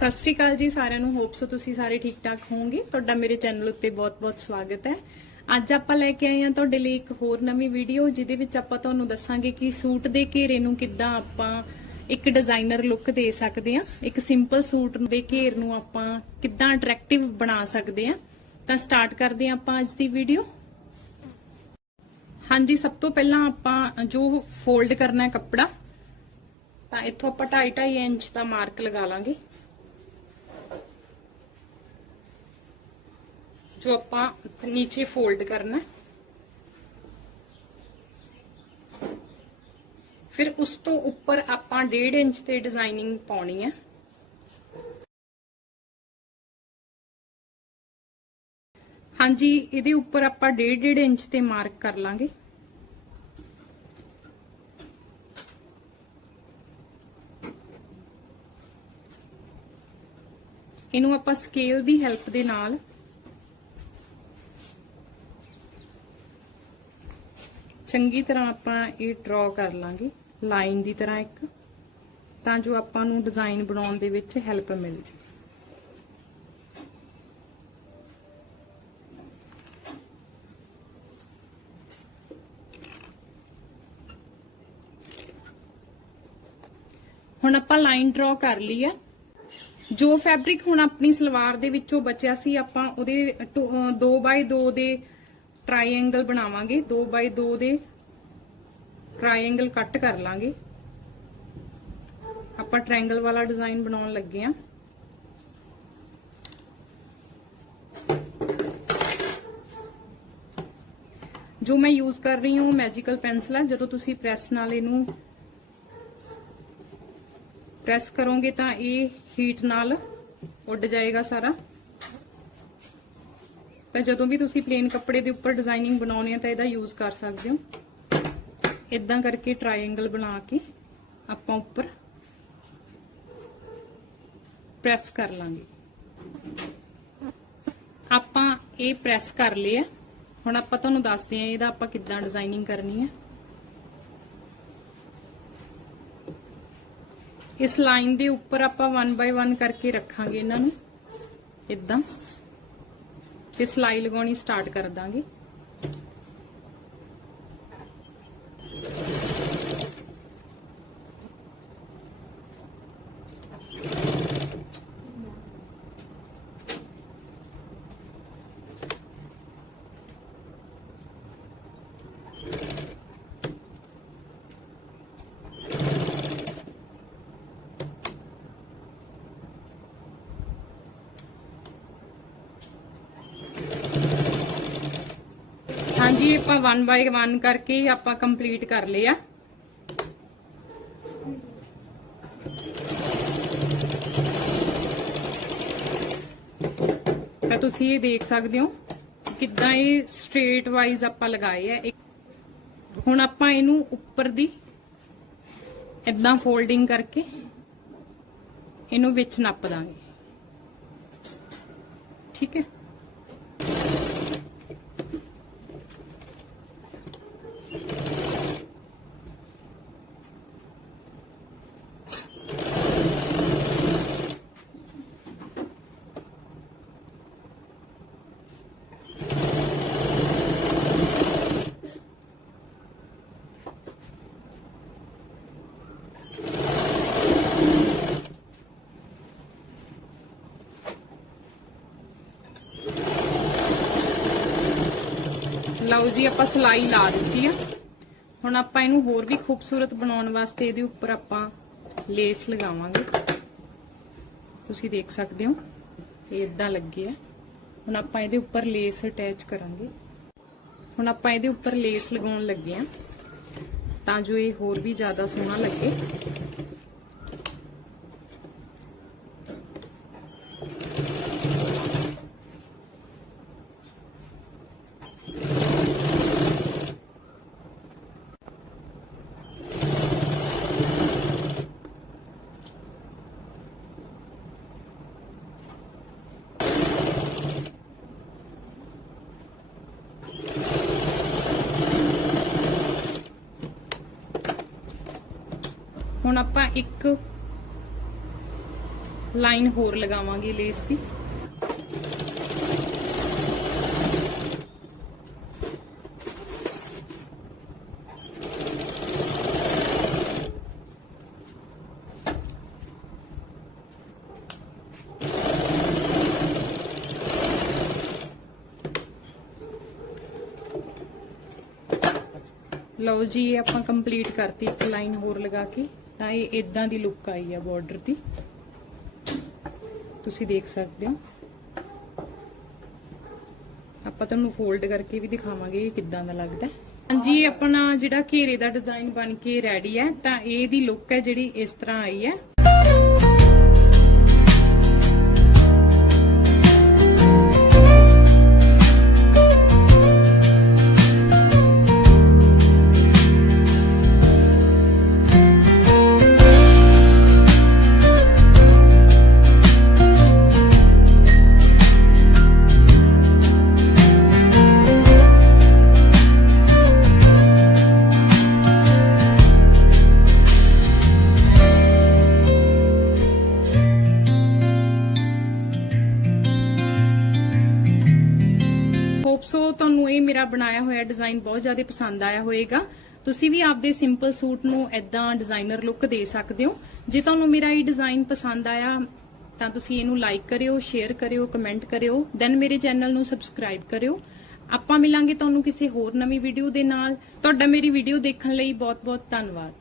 ਸਤਿ ਸ਼੍ਰੀ ਅਕਾਲ ਜੀ ਸਾਰਿਆਂ ਨੂੰ। ਹੋਪ ਸੋ ਤੁਸੀਂ ਸਾਰੇ ਠੀਕ ਠਾਕ ਹੋਵੋਗੇ। ਤੁਹਾਡਾ ਮੇਰੇ ਚੈਨਲ ਉੱਤੇ ਬਹੁਤ-ਬਹੁਤ ਸਵਾਗਤ ਹੈ। ਅੱਜ ਆਪਾਂ ਲੈ ਕੇ ਆਏ ਹਾਂ ਤੁਹਾਡੇ ਲਈ ਇੱਕ ਹੋਰ ਨਵੀਂ ਵੀਡੀਓ, ਜਿਹਦੇ ਵਿੱਚ ਆਪਾਂ ਤੁਹਾਨੂੰ ਦੱਸਾਂਗੇ ਕਿ ਸੂਟ ਦੇ ਘੇਰੇ ਨੂੰ ਕਿੱਦਾਂ ਆਪਾਂ ਇੱਕ ਡਿਜ਼ਾਈਨਰ ਲੁੱਕ ਦੇ ਸਕਦੇ ਹਾਂ। ਇੱਕ ਸਿੰਪਲ ਸੂਟ ਦੇ ਘੇਰ ਨੂੰ ਆਪਾਂ ਕਿੱਦਾਂ ਅਟਰੈਕਟਿਵ ਬਣਾ ਸਕਦੇ ਹਾਂ। ਤਾਂ ਸਟਾਰਟ ਕਰਦੇ ਹਾਂ ਆਪਾਂ ਅੱਜ ਦੀ ਵੀਡੀਓ। ਹਾਂਜੀ, ਸਭ ਤੋਂ ਪਹਿਲਾਂ ਆਪਾਂ ਜੋ ਫੋਲਡ ਕਰਨਾ ਹੈ ਕੱਪੜਾ, ਤਾਂ ਇੱਥੋਂ ਆਪਾਂ 2.5 ਇੰਚ ਦਾ ਮਾਰਕ ਲਗਾ ਲਾਂਗੇ। ਜੋ ਆਪਾਂ ਨੀਚੇ ਫੋਲਡ ਕਰਨਾ ਹੈ। ਫਿਰ ਉਸ ਤੋਂ ਉੱਪਰ ਆਪਾਂ 1.5 ਇੰਚ ਤੇ ਡਿਜ਼ਾਈਨਿੰਗ ਪਾਉਣੀ ਹੈ ਹਾਂਜੀ, ਇਹਦੇ ਉੱਪਰ ਆਪਾਂ 1.5 ਇੰਚ ਤੇ ਮਾਰਕ ਕਰ ਲਾਂਗੇ ਇਹਨੂੰ ਆਪਾਂ ਸਕੇਲ ਦੀ ਹੈਲਪ ਦੇ ਨਾਲ ਚੰਗੀ ਤਰ੍ਹਾਂ ਆਪਾਂ ਇਹ ਡਰਾ ਕਰ ਲਾਂਗੇ ਲਾਈਨ ਦੀ ਤਰ੍ਹਾਂ ਇੱਕ, ਤਾਂ ਜੋ ਆਪਾਂ ਨੂੰ ਡਿਜ਼ਾਈਨ ਬਣਾਉਣ ਦੇ ਵਿੱਚ ਹੈਲਪ ਮਿਲ ਜੇ ਹੁਣ ਆਪਾਂ ਲਾਈਨ ਡਰਾ ਕਰ ਲਈ ਆ। ਜੋ ਫੈਬਰਿਕ ਹੁਣ ਆਪਣੀ ਸਲਵਾਰ ਦੇ ਵਿੱਚੋਂ ਬਚਿਆ ਸੀ, ਆਪਾਂ ਉਹਦੇ 2x2 ਦੇ ਟ੍ਰਾਇੰਗਲ ਬਣਾਵਾਂਗੇ 2x2 ਦੇ ਟ੍ਰਾਇੰਗਲ ਕੱਟ ਕਰ ਲਾਂਗੇ। ਆਪਾਂ ਟ੍ਰਾਇੰਗਲ ਵਾਲਾ ਡਿਜ਼ਾਈਨ ਬਣਾਉਣ ਲੱਗੇ ਆਂ। ਜੋ ਮੈਂ ਯੂਜ਼ ਕਰ ਰਹੀ ਹਾਂ ਮੈਜੀਕਲ ਪੈਨਸਲ ਹੈ ਜਦੋਂ ਤੁਸੀਂ ਪ੍ਰੈਸ ਨਾਲ ਇਹਨੂੰ ਪ੍ਰੈਸ ਕਰੋਗੇ ਤਾਂ ਇਹ ਹੀਟ ਨਾਲ ਉੱਡ ਜਾਏਗਾ ਸਾਰਾ। ਤਾਂ ਜਦੋਂ ਵੀ ਤੁਸੀਂ ਪਲੇਨ ਕੱਪੜੇ ਦੇ ਉੱਪਰ ਡਿਜ਼ਾਈਨਿੰਗ ਬਣਾਉਣੀ ਹੈ ਤਾਂ ਇਹਦਾ ਯੂਜ਼ ਕਰ ਸਕਦੇ ਹੋ। ਇਦਾਂ ਕਰਕੇ ਟ੍ਰਾਇੰਗਲ ਬਣਾ ਕੇ ਆਪਾਂ ਉੱਪਰ ਪ੍ਰੈਸ ਕਰ ਲਾਂਗੇ। ਆਪਾਂ ਇਹ ਪ੍ਰੈਸ ਕਰ ਲਿਆ ਹੁਣ ਆਪਾਂ ਤੁਹਾਨੂੰ ਦੱਸਦੇ ਹਾਂ ਇਹਦਾ ਆਪਾਂ ਕਿੱਦਾਂ ਡਿਜ਼ਾਈਨਿੰਗ ਕਰਨੀ ਹੈ ਇਸ ਲਾਈਨ ਦੇ ਉੱਪਰ ਆਪਾਂ 1 ਬਾਈ 1 ਕਰਕੇ ਰੱਖਾਂਗੇ ਇਹਨਾਂ ਨੂੰ। ਇਦਾਂ ਤੇ ਸਲਾਈ ਲਗਾਉਣੀ ਸਟਾਰਟ ਕਰ ਦਾਂਗੇ। ਹਾਂਜੀ ਆਪਾਂ 1 ਬਾਈ 1 ਕਰਕੇ ਆਪਾਂ ਕੰਪਲੀਟ ਕਰ ਲਿਆ ਤਾਂ ਤੁਸੀਂ ਇਹ ਦੇਖ ਸਕਦੇ ਹੋ ਕਿੱਦਾਂ ਇਹ ਸਟ੍ਰੇਟ ਵਾਈਜ਼ ਆਪਾਂ ਲਗਾਏ ਆ। ਹੁਣ ਆਪਾਂ ਇਹਨੂੰ ਉੱਪਰ ਦੀ ਇਦਾਂ ਫੋਲਡਿੰਗ ਕਰਕੇ ਇਹਨੂੰ ਵਿੱਚ ਨੱਪ ਦਾਂਗੇ। ਠੀਕ ਹੈ? ਲਓ ਜੀ, ਆਪਾਂ ਸਲਾਈ ਲਾ ਦਿੱਤੀ ਆ। ਹੁਣ ਆਪਾਂ ਇਹਨੂੰ ਹੋਰ ਵੀ ਖੂਬਸੂਰਤ ਬਣਾਉਣ ਵਾਸਤੇ ਇਹਦੇ ਉੱਪਰ ਆਪਾਂ ਲੇਸ ਲਗਾਵਾਂਗੇ। ਤੁਸੀਂ ਦੇਖ ਸਕਦੇ ਹੋ, ਇਹ ਇਦਾਂ ਲੱਗੇ ਆ। ਹੁਣ ਆਪਾਂ ਇਹਦੇ ਉੱਪਰ ਲੇਸ ਅਟੈਚ ਕਰਾਂਗੇ। ਹੁਣ ਆਪਾਂ ਇਹਦੇ ਉੱਪਰ ਲੇਸ ਲਗਾਉਣ ਲੱਗੇ ਆ, ਤਾਂ ਜੋ ਇਹ ਹੋਰ ਵੀ ਜ਼ਿਆਦਾ ਸੋਹਣਾ ਲੱਗੇ। ਹੁਣ ਆਪਾਂ ਇੱਕ ਲਾਈਨ ਹੋਰ ਲਗਾਵਾਂਗੇ ਲੇਸ ਦੀ। ਲਓ ਜੀ, ਇਹ ਆਪਾਂ ਕੰਪਲੀਟ ਕਰਤੀ ਇੱਕ ਲਾਈਨ ਹੋਰ ਲਗਾ ਕੇ। ਤਾਂ ਇਹ ਇਦਾਂ ਦੀ ਲੁੱਕ ਆਈ ਆ ਬਾਰਡਰ ਦੀ। ਤੁਸੀਂ ਦੇਖ ਸਕਦੇ ਹੋ। ਆਪਾਂ ਤੁਹਾਨੂੰ ਫੋਲਡ ਕਰਕੇ ਵੀ ਦਿਖਾਵਾਂਗੇ ਇਹ ਕਿੱਦਾਂ ਦਾ ਲੱਗਦਾ ਹਾਂਜੀ ਆਪਣਾ ਜਿਹੜਾ ਘੇਰੇ ਦਾ ਡਿਜ਼ਾਈਨ ਬਣ ਕੇ ਰੈਡੀ ਹੈ, ਤਾਂ ਇਹਦੀ ਲੁੱਕ ਹੈ ਜਿਹੜੀ ਇਸ ਤਰ੍ਹਾਂ ਆਈ ਹੈ। ਸੋ ਤੁਹਾਨੂੰ ਇਹ ਮੇਰਾ ਬਣਾਇਆ ਹੋਇਆ ਡਿਜ਼ਾਈਨ ਬਹੁਤ ਜ਼ਿਆਦਾ ਪਸੰਦ ਆਇਆ ਹੋਵੇਗਾ ਤੁਸੀਂ ਵੀ ਆਪਦੇ ਸਿੰਪਲ ਸੂਟ ਨੂੰ ਐਦਾਂ ਡਿਜ਼ਾਈਨਰ ਲੁੱਕ ਦੇ ਸਕਦੇ ਹੋ। ਜੇ ਤੁਹਾਨੂੰ ਮੇਰਾ ਇਹ ਡਿਜ਼ਾਈਨ ਪਸੰਦ ਆਇਆ, ਤਾਂ ਤੁਸੀਂ ਇਹਨੂੰ ਲਾਈਕ ਕਰਿਓ ਸ਼ੇਅਰ ਕਰਿਓ ਕਮੈਂਟ ਕਰਿਓ ਦੈਨ ਮੇਰੇ ਚੈਨਲ ਨੂੰ ਸਬਸਕ੍ਰਾਈਬ ਕਰਿਓ। ਆਪਾਂ ਮਿਲਾਂਗੇ ਤੁਹਾਨੂੰ ਕਿਸੇ ਹੋਰ ਨਵੀਂ ਵੀਡੀਓ ਦੇ ਨਾਲ। ਤੁਹਾਡਾ ਮੇਰੀ ਵੀਡੀਓ ਦੇਖਣ ਲਈ ਬਹੁਤ ਬਹੁਤ ਧੰਨਵਾਦ।